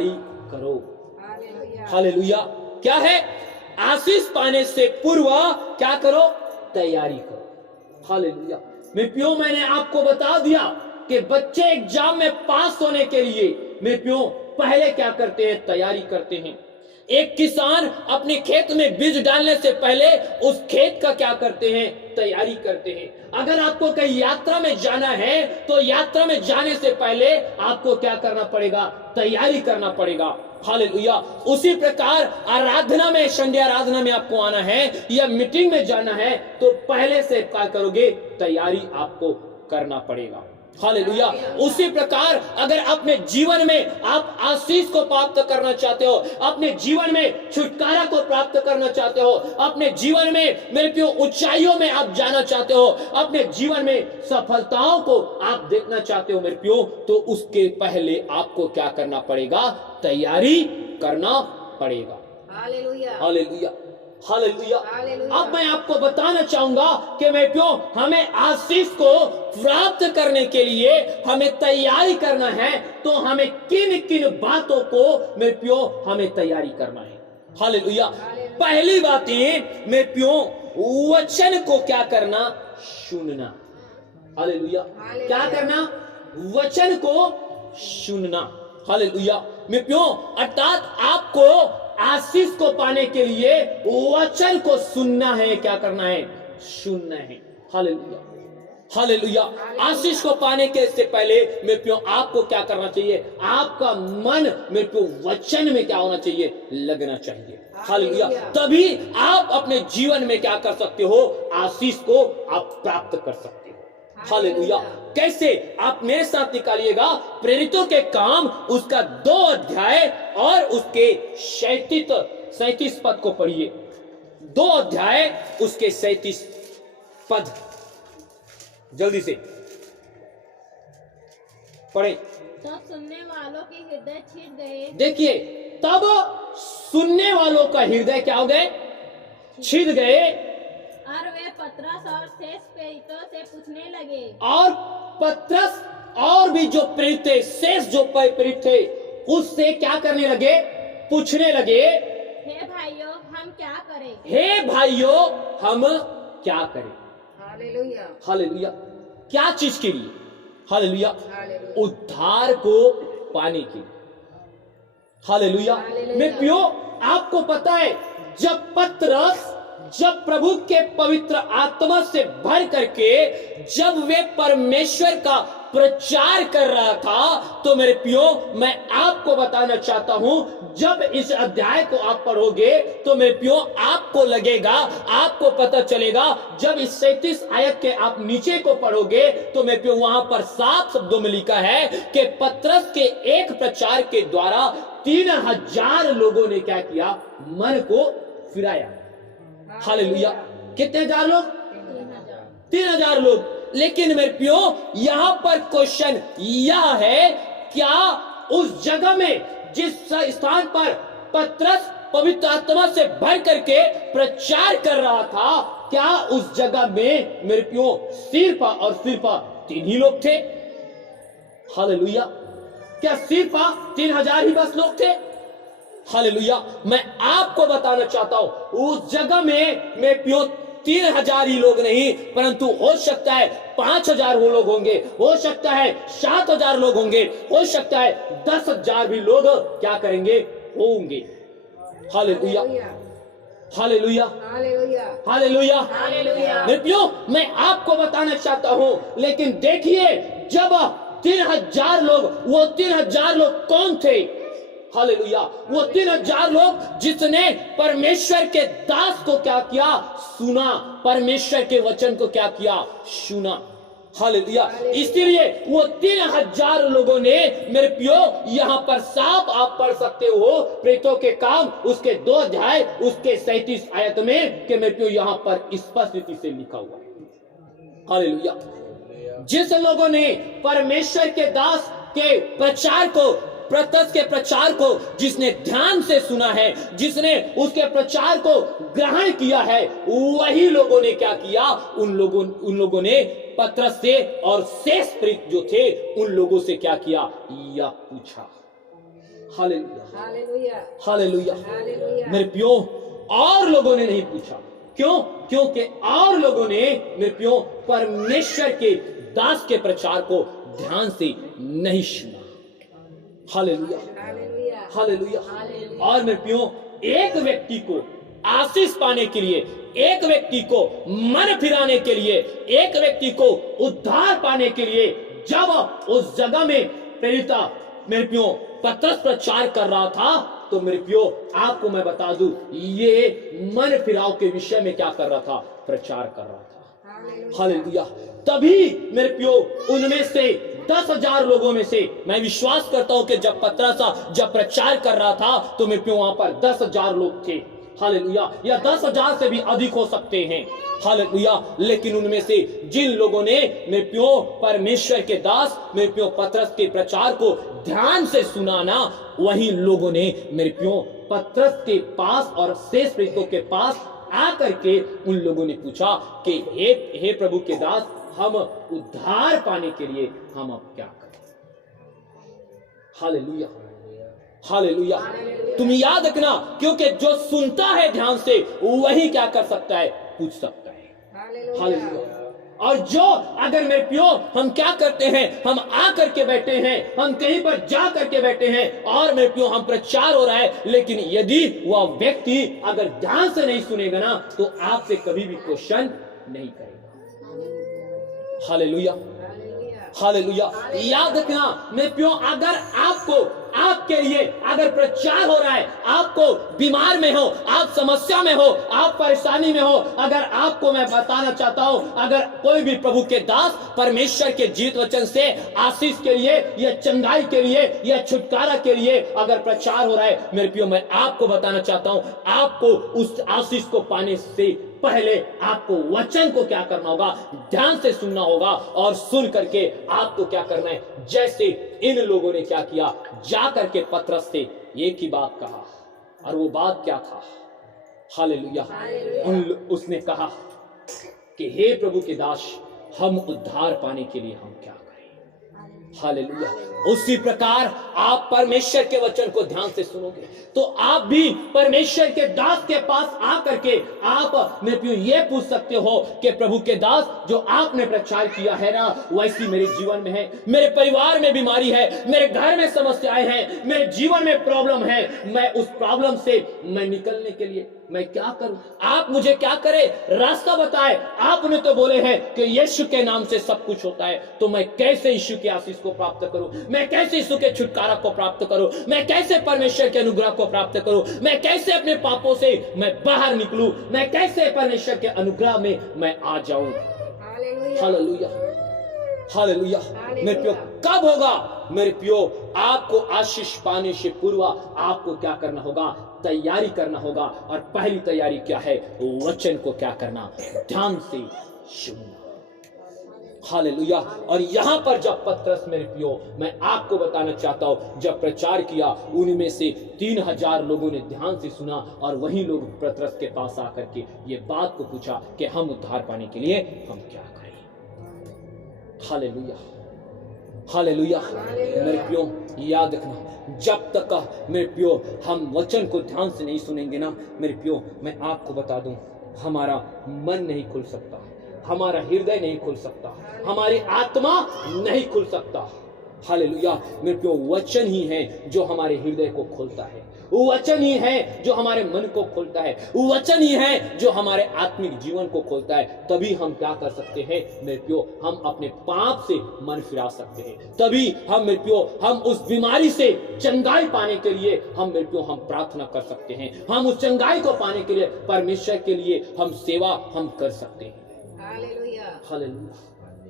तैयारी करो। हालेलुया। क्या है? आशीष पाने से पूर्व क्या करो? तैयारी करो। हालेलुया। मेरे प्यो, मैंने आपको बता दिया कि बच्चे एग्जाम में पास होने के लिए मेरे प्यो पहले क्या करते हैं? तैयारी करते हैं। एक किसान अपने खेत में बीज डालने से पहले उस खेत का क्या करते हैं? तैयारी करते हैं। अगर आपको कहीं यात्रा में जाना है तो यात्रा में जाने से पहले आपको क्या करना पड़ेगा? तैयारी करना पड़ेगा। हालेलुया। उसी प्रकार आराधना में, संडे आराधना में आपको आना है या मीटिंग में जाना है तो पहले से क्या करोगे? तैयारी आपको करना पड़ेगा। हालेलुया। उसी प्रकार अगर अपने जीवन में आप आशीष को प्राप्त करना चाहते हो, अपने जीवन में छुटकारा को प्राप्त करना चाहते हो, अपने जीवन में मेरे प्रियो ऊंचाइयों में आप जाना चाहते हो, अपने जीवन में सफलताओं को आप देखना चाहते हो मेरे प्रियो, तो उसके पहले आपको क्या करना पड़ेगा? तैयारी करना पड़ेगा। हालेलुया। हालेलुया। हालेलुया। अब मैं आपको बताना चाहूंगा कि मैं क्यों हमें आशीष को प्राप्त करने के लिए हमें तैयारी करना है, तो हमें किन किन बातों को मेरे प्यो हमें तैयारी करना है। हालेलुया। पहली बात है मेरे प्यो, वचन को क्या करना? सुनना। हालेलुया। क्या करना? वचन को सुनना। हालेलुया। मेरे प्यो, अर्थात आपको आशीष को पाने के लिए वचन को सुनना है। क्या करना है? सुनना है। हालेलुया। हालेलुया। आशीष को पाने के से पहले मेरे प्यो आपको क्या करना चाहिए? आपका मन मेरे प्यो वचन में क्या होना चाहिए? लगना चाहिए। हालेलुया। तभी आप अपने जीवन में क्या कर सकते हो? आशीष को आप प्राप्त कर सकते हो। हालेलुया। कैसे? आप मेरे साथ निकालिएगा प्रेरितों के काम उसका 2 अध्याय और उसके 37 पद को पढ़िए। 2 अध्याय उसके 37 पद, जल्दी से पढ़े। तब सुनने वालों के हृदय छिद गए। देखिए, तब सुनने वालों का हृदय क्या हो गए? छिद गए। और वे पतरस और शेष प्रेरितों से पूछने लगे। और पतरस और भी जो प्रेरित थे, शेष जो प्रेरित थे, उससे क्या करने लगे? पूछने लगे, हे भाइयों, हम क्या करें? हे भाइयों, हम क्या करें? हालेलुया। हालेलुया। क्या चीज के लिए? हालेलुया। हालेलुया। उद्धार को पाने के लिए। हालेलुया। मैं प्यो, आपको पता है जब प्रभु के पवित्र आत्मा से भर करके जब वे परमेश्वर का प्रचार कर रहा था, तो मेरे प्यो मैं आपको बताना चाहता हूं, जब इस अध्याय को आप पढ़ोगे तो मेरे प्यो आपको लगेगा, आपको पता चलेगा, जब इस 37 आयत के आप नीचे को पढ़ोगे तो मेरे प्यो वहां पर साफ शब्दों में लिखा है कि पतरस के एक प्रचार के द्वारा 3000 लोगों ने क्या किया? मन को फिराया। हालेलुया। कितने हजार लोग? 3000 लोग। लेकिन मेरे प्यो यहां पर क्वेश्चन यह है, क्या उस जगह में जिस स्थान पर पतरस पवित्र आत्मा से भर करके प्रचार कर रहा था, क्या उस जगह में मेरे प्यो सिर्फ और सिर्फ 3 ही लोग थे? हालेलुया। क्या सिर्फ 3000 ही बस लोग थे? हालेलुया। मैं आपको बताना चाहता हूं, उस जगह में मेरे प्यो 3000 ही लोग नहीं, परंतु हो सकता है 5000 वो लोग होंगे, हो सकता है 7000 लोग होंगे, हो सकता है 10,000 भी लोग क्या करेंगे? होंगे। हालेलुया। हालेलुया। हालेलुया। हालेलुया। मेरे प्यो मैं आपको बताना चाहता हूं, लेकिन देखिए जब 3000 लोग, वो 3000 लोग कौन थे? हालेलुया। वो 3000 लोग जिसने परमेश्वर के दास को क्या किया? सुना। परमेश्वर के वचन को क्या किया? सुना। हालेलुया। इसलिए वो 3000 लोगों ने मेरे प्यो यहां पर साफ आप पढ़ सकते हो प्रेरितों के काम उसके 2 अध्याय उसके 37 आयत में कि मेरे प्यो यहां पर स्पष्ट रीति से लिखा हुआ है। हालेलुया। जिस लोगों ने परमेश्वर के दास के प्रचार को, पतरस के प्रचार को जिसने ध्यान से सुना है, जिसने उसके प्रचार को ग्रहण किया है, वही लोगों ने क्या किया? उन लोगों ने पतरस से और शेष प्रेरित जो थे उन लोगों से क्या किया? यह पूछा। Hallelujah, hallelujah, hallelujah. हालेलुया। मेरे प्रियो, और लोगों ने नहीं पूछा। क्यों? क्योंकि और लोगों ने मेरे प्रियो परमेश्वर के दास के प्रचार को ध्यान से नहीं सुना। Hallelujah, hallelujah, hallelujah. हालेलुया। और मेरे प्रियो, एक व्यक्ति को आशीष पाने के लिए, एक व्यक्ति को मन फिराने के लिए, एक व्यक्ति को उद्धार पाने के लिए जब उस जगह में प्रेरित मेरे प्रियो पतरस प्रचार कर रहा था, तो मेरे प्रियो आपको मैं बता दूं, ये मन फिराव के विषय में क्या कर रहा था? प्रचार कर रहा था। हालेलुया। तभी मेरे प्रियो उनमें से 10,000 लोगों में से मैं विश्वास करता हूं कि जब पतरस जब प्रचार कर रहा था तो मेरे प्रियो वहां पर 10,000 लोग थे। हालेलुया। या 10,000 से भी अधिक हो सकते हैं। हालेलुया। लेकिन उनमें से जिन लोगों ने मेरे प्रियो परमेश्वर के दास मेरे प्रियो पतरस के प्रचार को ध्यान से सुना ना, वही लोगों ने मेरे प्रियो पतरस के पास और शेष प्रेरितों के पास आकर के उन लोगों ने पूछा कि हे प्रभु के दास, हम उद्धार पाने के लिए हम अब क्या करें? Hallelujah, hallelujah. तुम याद रखना, क्योंकि जो सुनता है ध्यान से वही क्या कर सकता है? पूछ सकता है। हालेलुया। और जो अगर मेरे प्रियो हम क्या करते हैं, हम आ करके बैठे हैं, हम कहीं पर जा करके बैठे हैं और मेरे प्रियो हम प्रचार हो रहा है, लेकिन यदि वह व्यक्ति अगर ध्यान से नहीं सुनेगा ना, तो आपसे कभी भी क्वेश्चन नहीं करेगा। Hallelujah, hallelujah. याद रखना मेरे प्रियो, अगर आपको आपके लिए अगर प्रचार हो रहा है, आपको बीमार में हो, आप समस्या में हो, आप परेशानी में हो, अगर आपको मैं बताना चाहता हूं, अगर कोई भी प्रभु के दास परमेश्वर के जीवित वचन से आशीष के लिए या चंगाई के लिए या छुटकारा के लिए अगर प्रचार हो रहा है, मेरे प्रियो मैं आपको बताना चाहता हूं, आपको उस आशीष को पाने से पहले आपको वचन को क्या करना होगा? ध्यान से सुनना होगा। और सुन करके आपको क्या करना है? जैसे इन लोगों ने क्या किया, जा करके पतरस से एक ही बात कहा। और वो बात क्या था? हालेलुया। उसने कहा कि हे प्रभु के दास, हम उद्धार पाने के लिए हम क्या करें? हालेलुया। उसी प्रकार आप परमेश्वर के वचन को ध्यान से सुनोगे तो आप भी परमेश्वर के दास के पास आकर के आप मेरे प्रियो ये पूछ सकते हो कि प्रभु के दास, जो आपने प्रचार किया है ना, वैसी मेरे जीवन में है, मेरे परिवार में बीमारी है, मेरे घर में समस्याएं हैं, मेरे जीवन में प्रॉब्लम है, मैं उस प्रॉब्लम से मैं निकलने के लिए मैं क्या करूं? आप मुझे क्या करें? रास्ता बताए। आपने तो बोले हैं कि यीशु के नाम से सब कुछ होता है, तो मैं कैसे यीशु के आशीष को प्राप्त करूं? मैं कैसे यीशु के छुटकारा को प्राप्त करूं? मैं कैसे परमेश्वर के अनुग्रह को प्राप्त करूं? मैं कैसे अपने पापों से मैं बाहर निकलूं? मैं कैसे परमेश्वर के अनुग्रह में मैं आ जाऊं? Hallelujah, hallelujah. मेरे प्रियो, कब होगा? मेरे प्रियो, आपको आशीष पाने से पूर्व आपको क्या करना होगा? तैयारी करना होगा। और पहली तैयारी क्या है? वचन को क्या करना? ध्यान से सुनना। हालेलुया। और यहां पर जब पतरस, मेरे प्रियो, मैं आपको बताना चाहता हूं, जब प्रचार किया, उनमें से 3,000 लोगों ने ध्यान से सुना और वही लोग पतरस के पास आकर के ये बात को पूछा कि हम उद्धार पाने के लिए हम क्या करें? Hallelujah, hallelujah. मेरे प्रियो, याद रखना, जब तक मेरे प्रियो हम वचन को ध्यान से नहीं सुनेंगे ना, मेरे प्रियो मैं आपको बता दूं, हमारा मन नहीं खुल सकता, हमारा हृदय नहीं खुल सकता, हमारी आत्मा नहीं खुल सकता। हालेलुया। मेरे प्रियो, वचन ही है जो हमारे हृदय को खोलता है, वचन ही है जो हमारे मन को खोलता है, वचन ही है जो हमारे आत्मिक जीवन को खोलता है। तभी हम क्या कर सकते हैं मेरे प्रियो? हम अपने पाप से मन फिरा सकते हैं। तभी हम मेरे प्रियो, हम उस बीमारी से चंगाई पाने के लिए हम मेरे प्रियो हम प्रार्थना कर सकते हैं। हम उस चंगाई को पाने के लिए परमेश्वर के लिए हम सेवा हम कर सकते हैं। हालेलुया।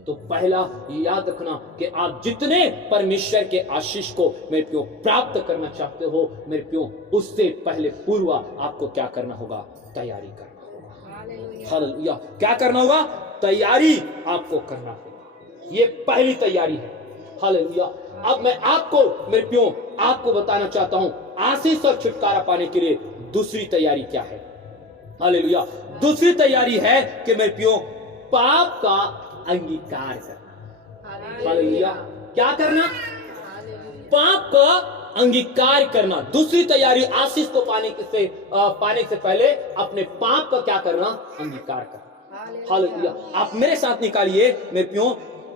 तो पहला याद रखना कि आप जितने परमेश्वर के आशीष को मेरे प्रियो प्राप्त करना चाहते हो, मेरे प्रियो, उससे पहले पूर्व आपको क्या करना होगा? तैयारी करना होगा। हालेलुया। क्या करना होगा? तैयारी आपको करना होगा। ये पहली तैयारी है। हालेलुया। अब मैं आपको मेरे प्रियो आपको बताना चाहता हूं, आशीष और छुटकारा पाने के लिए दूसरी तैयारी क्या है? हालेलुया। दूसरी तैयारी है कि मेरे प्रियो, पाप का अंगीकार करना। हालेलुया। क्या करना? पाप का अंगीकार करना, दूसरी तैयारी आशीष को पाने से पहले अपने पाप का क्या करना, अंगीकार करना। हालेलुया। आप मेरे साथ निकालिए मेरे प्रियो,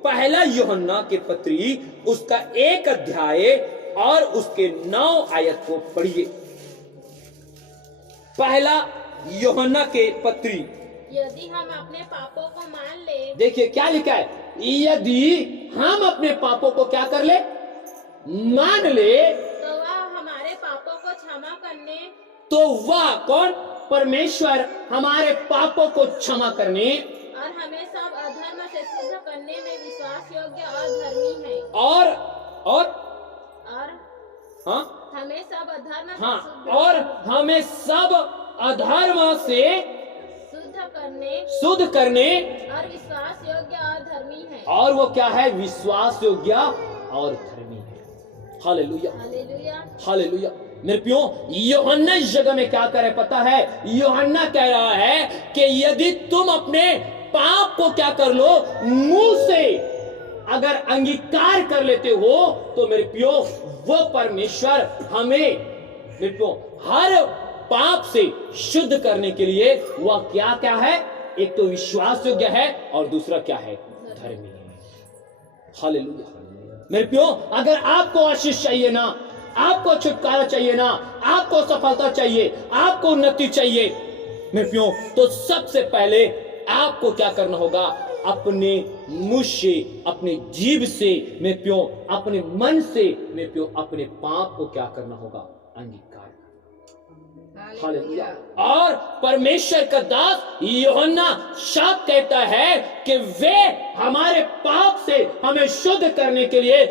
पहला यूहन्ना के पत्री उसका 1 अध्याय और उसके 9 आयत को पढ़िए। पहला यूहन्ना के पत्री, यदि हम अपने पापों को मान ले, देखिए क्या लिखा है, यदि हम अपने पापों को क्या कर ले, मान ले, तो वह हमारे पापों को क्षमा करने, तो वह कौन, परमेश्वर हमारे पापों को क्षमा करने और हमें सब अधर्म से शुद्ध करने में विश्वास योग्य और धर्मी है। और हाँ, हमें सब अधर्म से हाँ, और हमें सब अधर्म से शुद्ध करने और विश्वास योग्य और धर्मी है। और वो क्या है, विश्वास योग्य और धर्मी है। Hallelujah, hallelujah, hallelujah. मेरे प्रियो, यूहन्ना इस जगह में क्या करे पता है, यूहन्ना कह रहा है कि यदि तुम अपने पाप को क्या कर लो, मुंह से अगर अंगीकार कर लेते हो, तो मेरे प्रियो वो परमेश्वर हमें मेरे प्रियो हर पाप से शुद्ध करने के लिए वह क्या क्या है, एक तो विश्वास योग्य है और दूसरा क्या है, धर्मी है। हालेलुया। मेरे प्रियो, अगर आपको आशीष चाहिए ना, आपको छुटकारा चाहिए ना, आपको सफलता चाहिए, आपको उन्नति चाहिए मेरे प्रियो, तो सबसे पहले आपको क्या करना होगा, अपने मुंह से, अपने जीभ से मेरे प्रियो, अपने मन से मेरे प्रियो, अपने पाप को क्या करना होगा, अंगीकार। हालेलुया। और परमेश्वर का दास यूहन्ना साफ कहता है कि वे हमारे पाप से हमें शुद्ध करने के लिए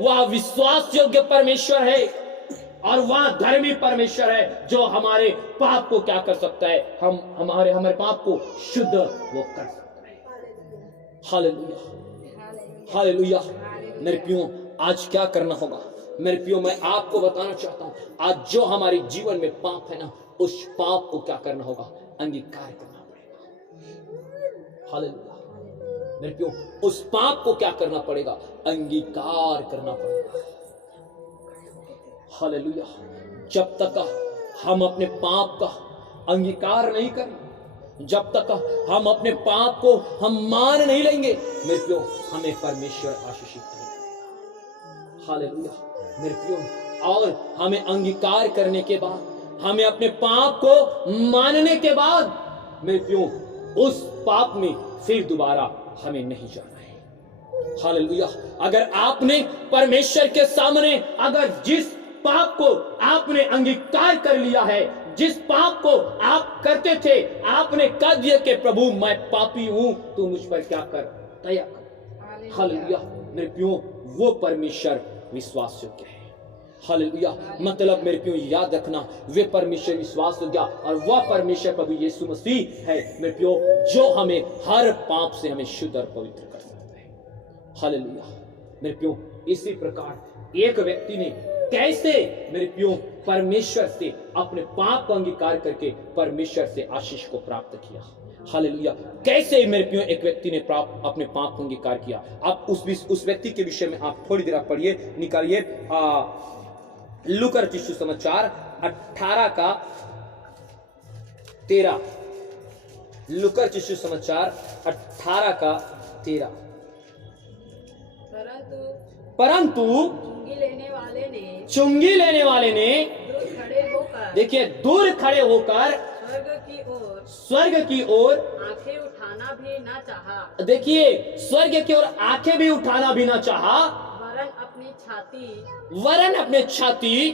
वह विश्वास योग्य परमेश्वर है और वह धर्मी परमेश्वर है, जो हमारे पाप को क्या कर सकता है, हमारे पाप को शुद्ध वो कर सकता है। Hallelujah, hallelujah. मेरे प्रियो, आज क्या करना होगा, मेरे प्रियो मैं आपको बताना चाहता हूं, आज जो हमारे जीवन में पाप है ना, उस पाप को क्या करना होगा, अंगीकार करना पड़ेगा। हालेलुया। मेरे प्रियो, उस पाप को क्या करना पड़ेगा, अंगीकार करना पड़ेगा। हालेलुया। जब तक हम अपने पाप का अंगीकार नहीं करें, जब तक हम अपने पाप को हम मान नहीं लेंगे, मेरे प्रियो हमें परमेश्वर आशीषित नहीं करेगा। हालेलुया। मेरे प्रियो, और हमें अंगीकार करने के बाद, हमें अपने पाप को मानने के बाद मेरे प्रियो उस पाप में फिर दोबारा हमें नहीं जाना है। हालेलुया। अगर आपने परमेश्वर के सामने अगर जिस पाप को आपने अंगीकार कर लिया है, जिस पाप को आप करते थे, आपने कह दिया कि प्रभु मैं पापी हूं, तो मुझ पर क्या कर, दया कर। हालेलुया। मेरे प्रियो, वो परमेश्वर विश्वास योग्य है। हालेलुया। मतलब मेरे प्रियो याद रखना, वे परमेश्वर विश्वास योग्य और वह परमेश्वर प्रभु यीशु मसीह है मेरे प्रियो, जो हमें हर पाप से हमें शुद्ध और पवित्र कर सकता है। हालेलुया। मेरे प्रियो, इसी प्रकार एक व्यक्ति ने कैसे मेरे प्रियो परमेश्वर से अपने पाप को अंगीकार करके परमेश्वर से आशीष को प्राप्त किया। हालेलुया। कैसे मेरे प्रियो एक व्यक्ति ने अपने पाप को अंगीकार किया। आप उस व्यक्ति के विषय में आप थोड़ी देर पढ़िए, निकालिए लूका रचित सुसमाचार 18:13। लूका रचित सुसमाचार 18:13। परंतु चुंगी लेने वाले ने देखिए दूर खड़े होकर स्वर्ग की ओर आंखें उठाना भी ना चाहा। देखिए स्वर्ग की ओर आंखें भी उठाना भी ना चाहा, वरन अपनी छाती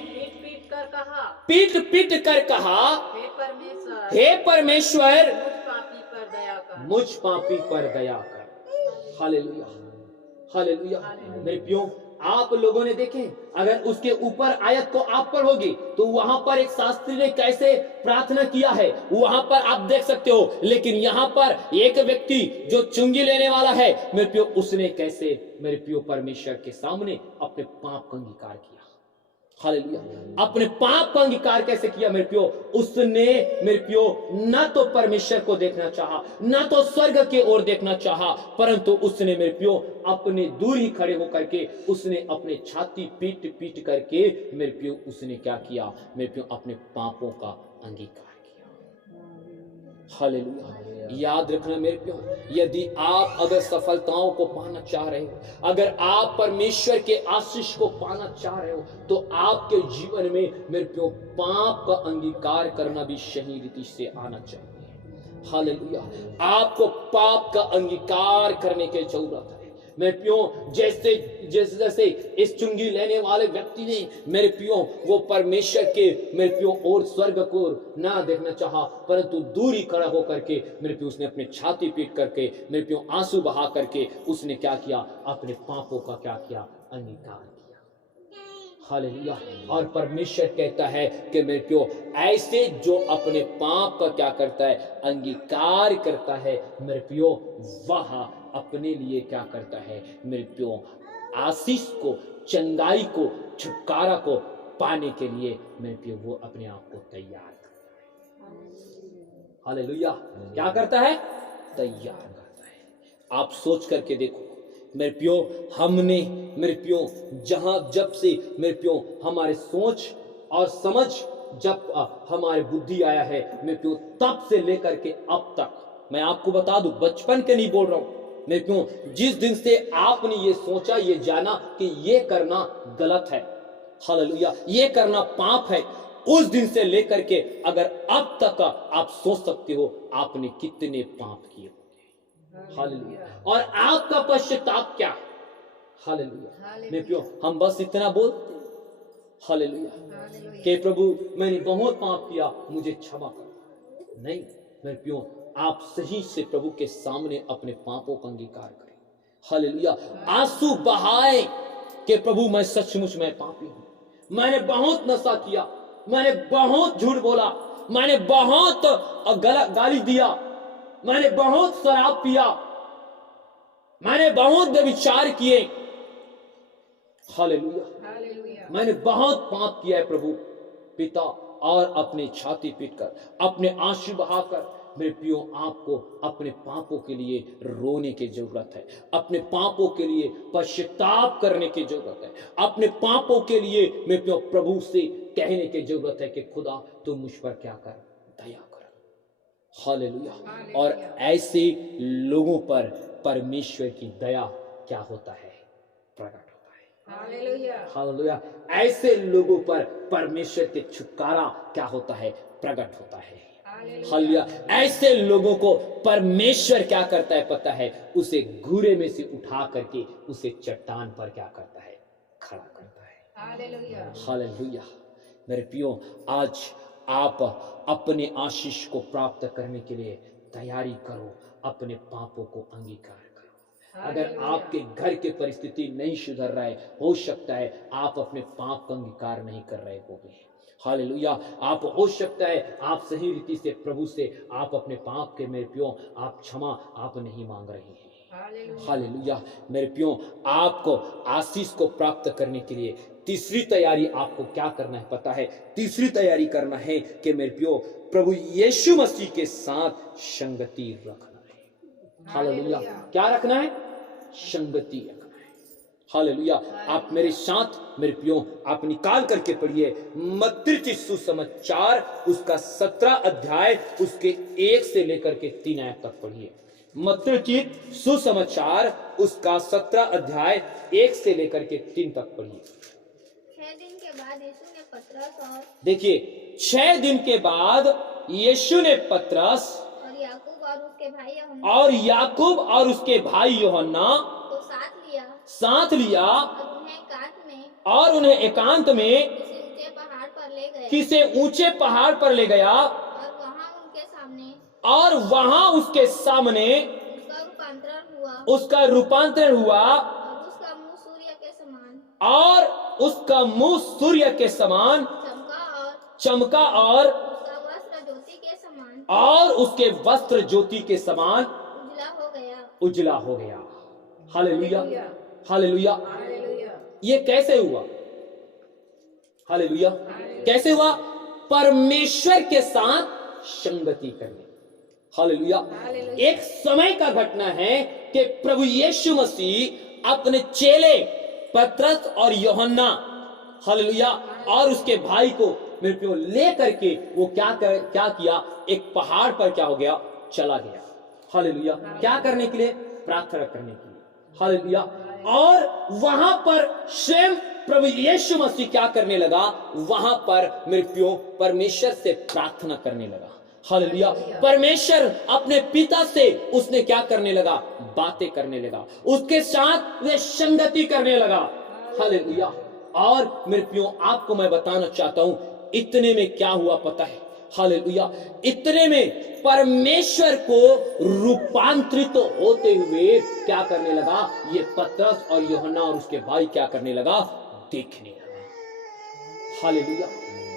पीट पीट कर कहा, हे परमेश्वर मुझ पापी पर दया कर। Hallelujah, hallelujah. मेरे प्रियो, आप लोगों ने देखे, अगर उसके ऊपर आयत को आप पढ़ोगे तो वहां पर एक शास्त्री ने कैसे प्रार्थना किया है वहां पर आप देख सकते हो। लेकिन यहां पर एक व्यक्ति जो चुंगी लेने वाला है मेरे प्रियो, उसने कैसे मेरे प्रियो परमेश्वर के सामने अपने पाप का अंगीकार किया। हालेलुया। अपने पाप का अंगीकार कैसे किया मेरे प्यो? उसने मेरे प्यो ना तो परमेश्वर को देखना चाहा, ना तो स्वर्ग की ओर देखना चाहा, परंतु उसने मेरे प्यो अपने दूर ही खड़े होकर के उसने अपने छाती पीट पीट करके मेरे प्यो उसने क्या किया मेरे प्यो? अपने पापों का अंगीकार किया। हालेलुया। याद रखना मेरे प्यो, यदि आप अगर सफलताओं को पाना चाह रहे हो, अगर आप परमेश्वर के आशीष को पाना चाह रहे हो, तो आपके जीवन में मेरे प्यो पाप का अंगीकार करना भी सही रीति से आना चाहिए। हालेलुया। आपको पाप का अंगीकार करने की जरूरत है मेरे प्यो। जैसे जैसे जैसे इस चुंगी लेने वाले व्यक्ति ने मेरे प्यो वो परमेश्वर के मेरे प्यो और स्वर्ग को ना देखना चाहा, परंतु दूर ही खड़ा होकर के मेरे प्यो उसने अपने छाती पीट करके मेरे प्यो आंसू बहा करके उसने क्या किया? अपने पापों का क्या किया? अंगीकार किया। हालेलुया। और परमेश्वर कहता है कि मेरे प्यो ऐसे जो अपने पाप का क्या करता है? अंगीकार करता है मेरे प्यो, वह अपने लिए क्या करता है मेरे प्यो? आशीष को, चंगाई को, छुटकारा को पाने के लिए मेरे प्यो वो अपने आप को तैयार करता है। हालेलुया। क्या करता है? तैयार करता है। आप सोच करके देखो मेरे प्यो, हमने मेरे प्यो जब से मेरे प्यो हमारे सोच और समझ जब हमारे बुद्धि आया है मेरे प्यो, तब से लेकर के अब तक, मैं आपको बता दूं, बचपन के नहीं बोल रहा हूं मेरे प्यो, जिस दिन से आपने ये सोचा, ये जाना कि ये करना गलत है, हालेलुया, ये करना पाप है, उस दिन से लेकर के अगर अब तक आप सोच सकते हो आपने कितने पाप किए होंगे। हालेलुया। और आपका पश्चाताप क्या? हालेलुया। मेरे प्यो, हम बस इतना बोलते हैं हालेलुया कि प्रभु मैंने बहुत पाप किया, मुझे क्षमा कर। नहीं मेरे प्यो, आप सही से प्रभु के सामने अपने पापों का अंगीकार करें। हालेलुया। आंसू बहाए कि प्रभु मैं सचमुच मैं पापी हूं, मैंने बहुत नशा किया, मैंने बहुत झूठ बोला, मैंने बहुत गाली दिया, मैंने बहुत शराब पिया, मैंने बहुत व्यभिचार किए। हालेलुया। मैंने बहुत पाप किया है प्रभु पिता। और अपनी छाती पीटकर, अपने आंसू बहाकर मेरे प्रियो, आपको अपने पापों के लिए रोने की जरूरत है, अपने पापों के लिए पश्चाताप करने की जरूरत है, अपने पापों के लिए मेरे प्रियो प्रभु से कहने की जरूरत है कि खुदा तू मुझ पर क्या कर, दया कर। हालेलुया। और ऐसे लोगों पर परमेश्वर की दया क्या होता है? प्रकट होता है। हालेलुया। ऐसे लोगों पर परमेश्वर के छुटकारा क्या होता है? प्रकट होता है। हालेलुया। ऐसे लोगों को परमेश्वर क्या करता है पता है? उसे घूरे में से उठा करके उसे चट्टान पर क्या करता है? खड़ा करता है। हालेलुया। मेरे प्रियो, आज आप अपने आशीष को प्राप्त करने के लिए तैयारी करो, अपने पापों को अंगीकार करो। अगर आपके घर की परिस्थिति नहीं सुधर रहा है, हो सकता है आप अपने पाप का अंगीकार नहीं कर रहे होंगे। हालेलुया। आप हो सकता है आप सही रीति से प्रभु से आप अपने पाप के मेरे प्यो आप क्षमा आप नहीं मांग रहे हैं। हालेलुया। मेरे प्यो, आपको आशीष को प्राप्त करने के लिए तीसरी तैयारी आपको क्या करना है पता है? तीसरी तैयारी करना है कि मेरे प्यो प्रभु यीशु मसीह के साथ संगति रखना है। हालेलुया। क्या रखना है? संगति रखना है। हालेलुया। आप मेरे साथ मेरे प्यो आप निकाल करके पढ़िए मत्ती सुसमाचार उसका 17 अध्याय उसके 1 से लेकर के 3 आयत तक पढ़िए। मत्ती सुसमाचार उसका 17 अध्याय 1 से लेकर के 3 तक पढ़िए। 6 दिन के बाद यीशु ने पतरस और देखिए 6 दिन के बाद यीशु ने पतरस और याकूब और उसके भाई यूहन्ना को साथ लिया और उन्हें एकांत में किसी ऊंचे पहाड़ पर ले गया और वहां उसके सामने उसका रूपांतरण हुआ और उसका मुंह सूर्य के समान चमका और उसके वस्त्र ज्योति के समान उजला हो गया। हालेलुया। हालेलुया। ये कैसे हुआ? हालेलुया। कैसे हुआ? परमेश्वर के साथ संगति करने। हालेलुया। एक समय का घटना है कि प्रभु यीशु मसीह अपने चेले पतरस और यूहन्ना, हालेलुया, और उसके भाई को मेरे प्रियो ले करके वो क्या किया? एक पहाड़ पर क्या हो गया? चला गया। हालेलुया। क्या करने के लिए? प्रार्थना करने के लिए। हालेलुया। और वहां पर स्वयं प्रभु यीशु मसीह क्या करने लगा? वहां पर मेरे प्रियो परमेश्वर से प्रार्थना करने लगा। हालेलुया। परमेश्वर अपने पिता से उसने क्या करने लगा? बातें करने लगा, उसके साथ वे संगति करने लगा। हालेलुया। और मेरे प्रियो आपको मैं बताना चाहता हूं, इतने में क्या हुआ पता है? हालेलुया। इतने में परमेश्वर को रूपांतरित होते हुए क्या करने लगा? ये पतरस और यूहन्ना और उसके भाई क्या करने लगा? देखने लगा। हालेलुया।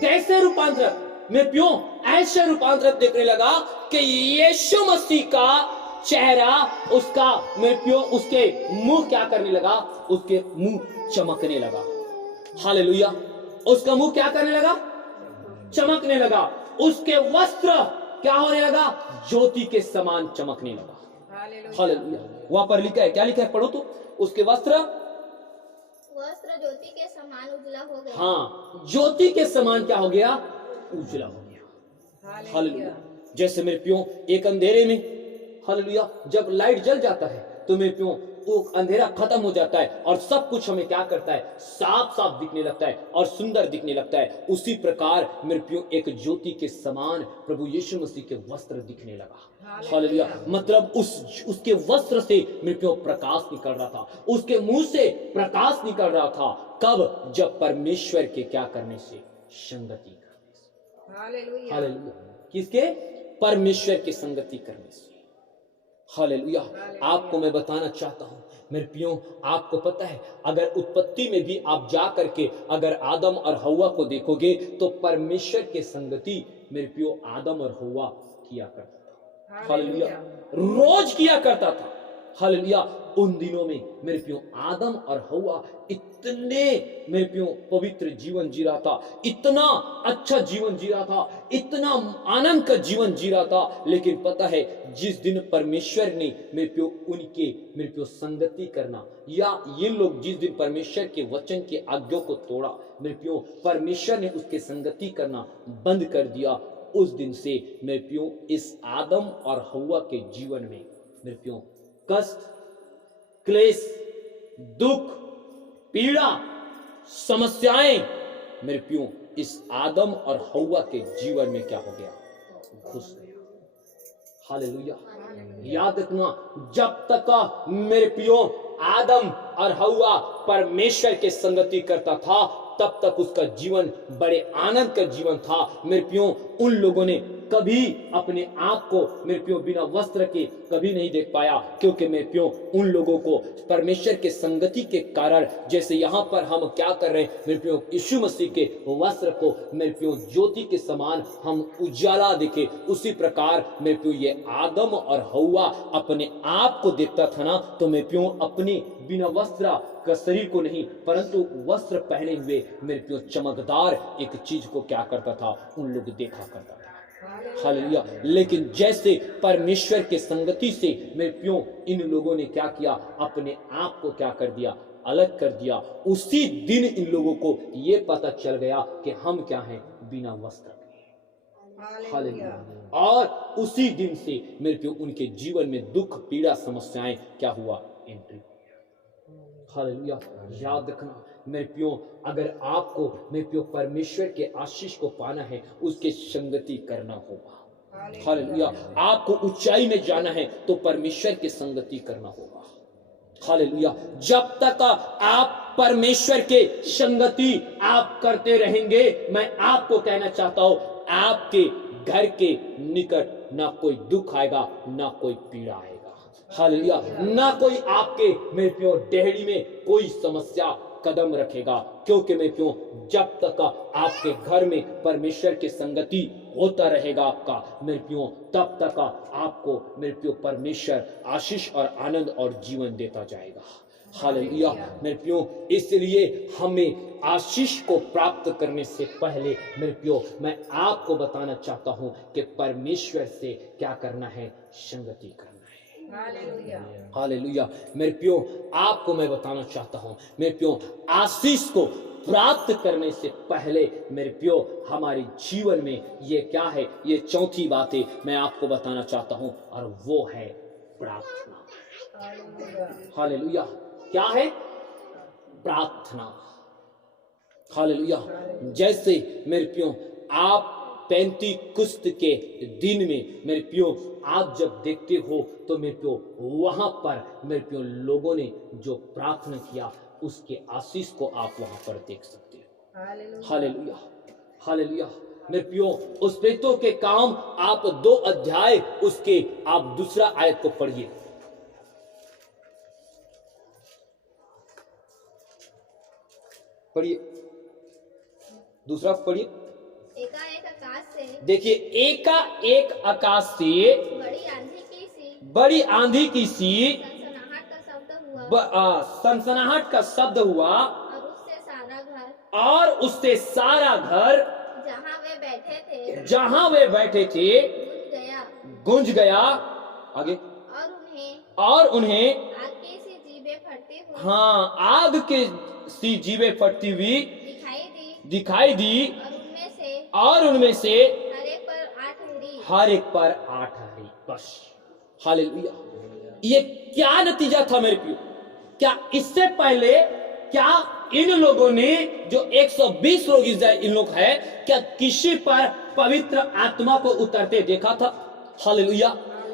कैसे रूपांतरित? मैं प्यो ऐसे रूपांतरित देखने लगा कि यीशु मसीह का चेहरा, उसका मैं प्यो उसके मुंह क्या करने लगा? उसके मुंह चमकने लगा। हालेलुया। उसका मुंह क्या करने लगा? चमकने लगा। उसके वस्त्र क्या होने लगा? ज्योति के समान चमकने लगा। हालेलुया। वहां पर लिखा है, क्या लिखा है? पढ़ो तो। उसके वस्त्र ज्योति के समान उजला हो गया। हाँ, ज्योति के समान क्या हो गया? उजला हो गया। हालेलुया। जैसे मेरे प्यो एक अंधेरे में, हालेलुया, जब लाइट जल जाता है तो मेरे प्यो वो अंधेरा खत्म हो जाता है और सब कुछ हमें क्या करता है? साफ साफ दिखने लगता है और सुंदर दिखने लगता है। उसी प्रकार मेरे प्यो एक ज्योति के समान प्रभु यीशु मसीह के वस्त्र दिखने लगा। हालेलुया। मतलब उसके वस्त्र से मेरे प्यो प्रकाश निकल रहा था, उसके मुंह से प्रकाश निकल रहा था। कब? जब परमेश्वर के क्या करने से? संगति करने से। हालेलुया। किसके? परमेश्वर की संगति करने से। हालेलुया। आपको मैं बताना चाहता हूं मेरे प्रियो, आपको पता है, अगर उत्पत्ति में भी आप जा करके अगर आदम और हव्वा को देखोगे तो परमेश्वर के संगति मेरे प्रियो आदम और हव्वा किया करता था। हालेलुया। रोज किया करता था। हालेलुया। उन दिनों में मेरे प्रियो आदम और हव्वा इतने मेरे प्रियो पवित्र जीवन जी रहा था, इतना अच्छा जीवन जी रहा था, इतना आनंद का जीवन जी रहा था। लेकिन पता है, जिस दिन परमेश्वर ने मेरे प्रियो उनके मेरे प्रियो संगति करना, या ये लोग जिस दिन परमेश्वर के वचन के आज्ञा को तोड़ा, मेरे प्रियो परमेश्वर ने उसके संगति करना बंद कर दिया। उस दिन से मेरे प्रियो इस आदम और हव्वा के जीवन में मेरे प्रियो कष्ट, क्लेश, दुख, पीड़ा, समस्याएं मेरे प्रियो इस आदम और हव्वा के जीवन में क्या हो गया? घुस गया। हालेलुया। याद रखना, जब तक मेरे प्रियो आदम और हव्वा परमेश्वर के संगति करता था तब तक उसका जीवन बड़े आनंद का जीवन था। मेरे प्रियो उन लोगों ने कभी अपने आप को मेरे प्रियो बिना वस्त्र के कभी नहीं देख पाया, क्योंकि मेरे प्रियो उन लोगों को परमेश्वर के संगति के कारण, जैसे यहाँ पर हम क्या कर रहे हैं मेरे प्रियो, यीशु मसीह के वस्त्र को मेरे प्रियो ज्योति के समान हम उजाला देखे, उसी प्रकार मेरे प्रियो ये आदम और हव्वा अपने आप को देखता था ना, तो मेरे प्रियो अपने बिना वस्त्र का शरीर को नहीं परंतु वस्त्र पहने हुए मेरे प्रियो चमकदार एक चीज को क्या करता था? उन लोग देखा करता था। हालेलुया। लेकिन जैसे परमेश्वर के संगति से मेरे प्रियो इन लोगों ने क्या किया? अपने आप को क्या कर दिया? अलग कर दिया। उसी दिन इन लोगों को ये पता चल गया कि हम क्या हैं? बिना वस्त्र के। हालेलुया। और उसी दिन से मेरे प्रियो उनके जीवन में दुख, पीड़ा, समस्याएं क्या हुआ? एंट्री। हालेलुया। याद रखना मेरे प्रियो, अगर आपको मेरे प्रियो परमेश्वर के आशीष को पाना है, उसके संगति करना होगा। हालेलुया। आपको ऊंचाई में जाना है तो परमेश्वर की संगति करना होगा। हालेलुया। जब तक आप परमेश्वर के संगति आप करते रहेंगे, मैं आपको कहना चाहता हूं, आपके घर के निकट ना कोई दुख आएगा, ना कोई पीड़ा आएगा। हालेलुया। ना कोई आपके मेरे प्रियो डेहरी में कोई समस्या कदम रखेगा, क्योंकि मेरे प्रियो जब तक आपके घर में परमेश्वर की संगति होता रहेगा आपका मेरे प्रियो, तब तक आपको मेरे प्रियो परमेश्वर आशीष और आनंद और जीवन देता जाएगा। हालेलुया मेरे प्रियो, इसलिए हमें आशीष को प्राप्त करने से पहले मेरे प्रियो मैं आपको बताना चाहता हूं कि परमेश्वर से क्या करना है, संगति करना है। हालेलुया मेरे प्रियो, आपको मैं बताना चाहता हूं मेरे प्रियो, आशीष को प्राप्त करने से पहले मेरे प्रियो हमारे जीवन में ये क्या है, ये चौथी बातें मैं आपको बताना चाहता हूं, और वो है प्रार्थना। हालेलुया, क्या है? प्रार्थना। हालेलुया, जैसे मेरे प्रियो आप पेंतीकुस्त के दिन में मेरे प्रियो आप जब देखते हो तो मेरे प्रियो वहां पर मेरे प्रियो लोगों ने जो प्रार्थना किया उसके आशीष को आप वहां पर देख सकते हो। हालेलुया हालेलुया मेरे प्रियो, उस प्रेरितों के काम आप 2 अध्याय उसके आप दूसरा आयत को पढ़िए। पढ़िए, दूसरा पढ़िए। एकाएक आकाश से, देखिए, एकाएक आकाश से बड़ी आंधी की सी सनसनाहट का शब्द हुआ, और उससे सारा घर जहां वे बैठे थे गूंज गया। आगे, और उन्हें हाँ आग के सी जीवें फटती हुई दिखाई दी, और उनमें से हर एक पर 8 हरी। बस हालेलुया, ये क्या नतीजा था मेरे प्रियो? क्या इससे पहले क्या इन लोगों ने जो 120 लोग इन लोग है, क्या किसी पर पवित्र आत्मा को उतरते देखा था? हालेलुया,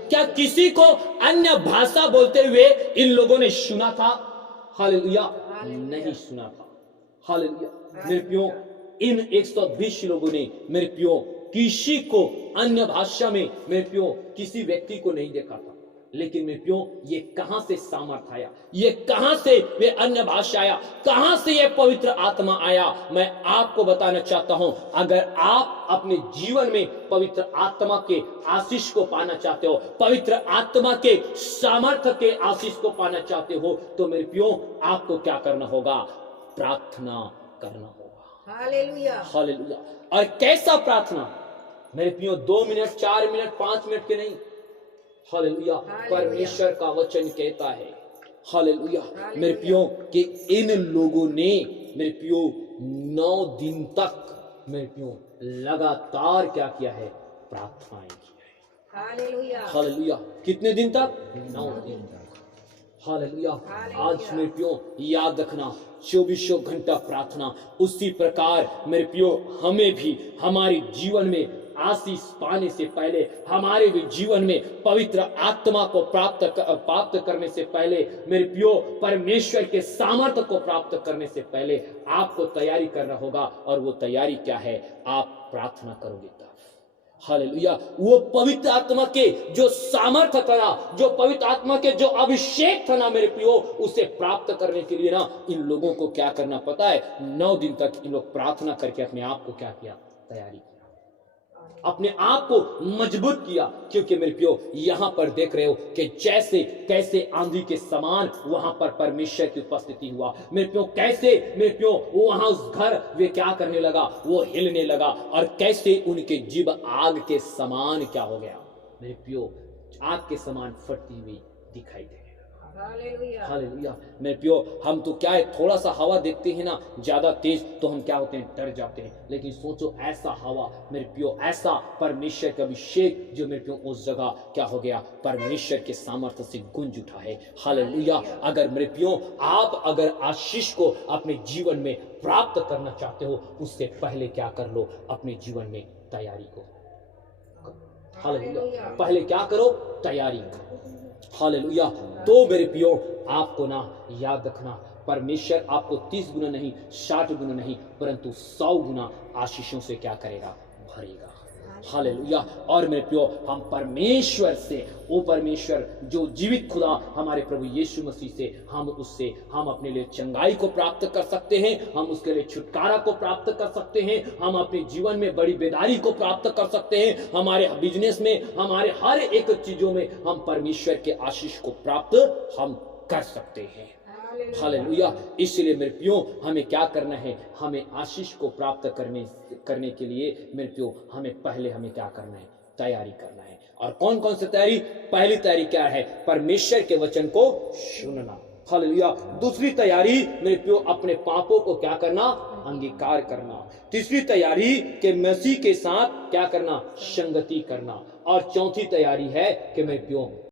क्या किसी को अन्य भाषा बोलते हुए इन लोगों ने सुना था? हालेलुया, नहीं सुना था। हालेलुया मेरे प्रियो, इन 120 लोगों ने मेरे प्रियो किसी को अन्य भाषा में मेरे प्रियो किसी व्यक्ति को नहीं देखा था, लेकिन मेरे प्रियो ये कहां से सामर्थ आया, ये कहां से वे अन्य भाषा आया, कहां से ये पवित्र आत्मा आया? मैं आपको बताना चाहता हूं, अगर आप अपने जीवन में पवित्र आत्मा के आशीष को पाना चाहते हो, पवित्र आत्मा के सामर्थ्य के आशीष को पाना चाहते हो, तो मेरे प्रियो आपको क्या करना होगा? प्रार्थना करना होगा। Hallelujah hallelujah. और कैसा प्रार्थना मेरे प्रियो? 2 मिनट 4 मिनट 5 मिनट के नहीं। हालेलुया, परमेश्वर का वचन कहता है हालेलुया मेरे प्रियो कि इन लोगों ने मेरे प्रियो 9 दिन तक मेरे प्रियो लगातार क्या किया है? प्रार्थनाएं की है। Hallelujah hallelujah. कितने दिन तक? 9 दिन तक। हालेलुया। आज मेरे प्रियो याद रखना, 24 घंटा प्रार्थना। उसी प्रकार मेरे प्रियो हमें भी हमारे जीवन में आशीष पाने से पहले, हमारे भी जीवन में पवित्र आत्मा को प्राप्त करने से पहले, मेरे प्रियो परमेश्वर के सामर्थ्य को प्राप्त करने से पहले आपको तैयारी करना होगा। और वो तैयारी क्या है? आप प्रार्थना करोगे तब। हालेलुया, वो पवित्र आत्मा के जो सामर्थ्य था ना, जो पवित्र आत्मा के जो अभिषेक था ना मेरे प्रियो, उसे प्राप्त करने के लिए ना इन लोगों को क्या करना पता है? 9 दिन तक इन लोग प्रार्थना करके अपने आप को क्या किया? तैयारी किया, अपने आप को मजबूत किया। क्योंकि मेरे प्रियो यहां पर देख रहे हो कि जैसे कैसे आंधी के समान वहां पर परमेश्वर की उपस्थिति हुआ। मेरे प्रियो कैसे मेरे प्रियो वहां उस घर वे क्या करने लगा? वो हिलने लगा। और कैसे उनके जीभ आग के समान क्या हो गया? मेरे प्रियो आग के समान फटती हुई दिखाई दे। हालेलुया मेरे प्रियो, हम तो क्या है, थोड़ा सा हवा देखते हैं ना ज्यादा तेज तो हम क्या होते हैं? डर जाते हैं। लेकिन सोचो ऐसा हवा मेरे प्रियो, ऐसा परमेश्वर का अभिषेक जो मेरे प्रियो उस जगह क्या हो गया? परमेश्वर के सामर्थ्य से गूंज उठा है। हालेलुया। अगर मेरे प्रियो आप अगर आशीष को अपने जीवन में प्राप्त करना चाहते हो, उससे पहले क्या कर लो? अपने जीवन में तैयारी को। हालेलुया, पहले क्या करो? तैयारी करो। हालेलुया। तो मेरे प्रियो आपको ना याद रखना, परमेश्वर आपको 30 गुना नहीं, 60 गुना नहीं, परंतु 100 गुना आशीषों से क्या करेगा? भरेगा। हालेलुया। और मेरे प्रियो हम परमेश्वर से, वो परमेश्वर जो जीवित खुदा हमारे प्रभु यीशु मसीह से, हम अपने लिए चंगाई को प्राप्त कर सकते हैं, हम उसके लिए छुटकारा को प्राप्त कर सकते हैं, हम अपने जीवन में बड़ी बेदारी को प्राप्त कर सकते हैं, हमारे बिजनेस में, हमारे हर एक चीजों में हम परमेश्वर के आशीष को प्राप्त हम कर सकते हैं। हालेलुया। इसलिए मेरे प्रियो हमें क्या करना है, हमें आशीष को प्राप्त करने के लिए मेरे प्रियो हमें क्या करना है, तैयारी करना है। और कौन कौन सी तैयारी? पहली तैयारी क्या है? परमेश्वर के वचन को सुनना। हालेलुया। दूसरी तैयारी मेरे प्रियो अपने पापों को क्या करना? अंगीकार करना। तीसरी तैयारी के मसीह के साथ क्या करना? संगति करना। और चौथी तैयारी है कि मेरे प्रियो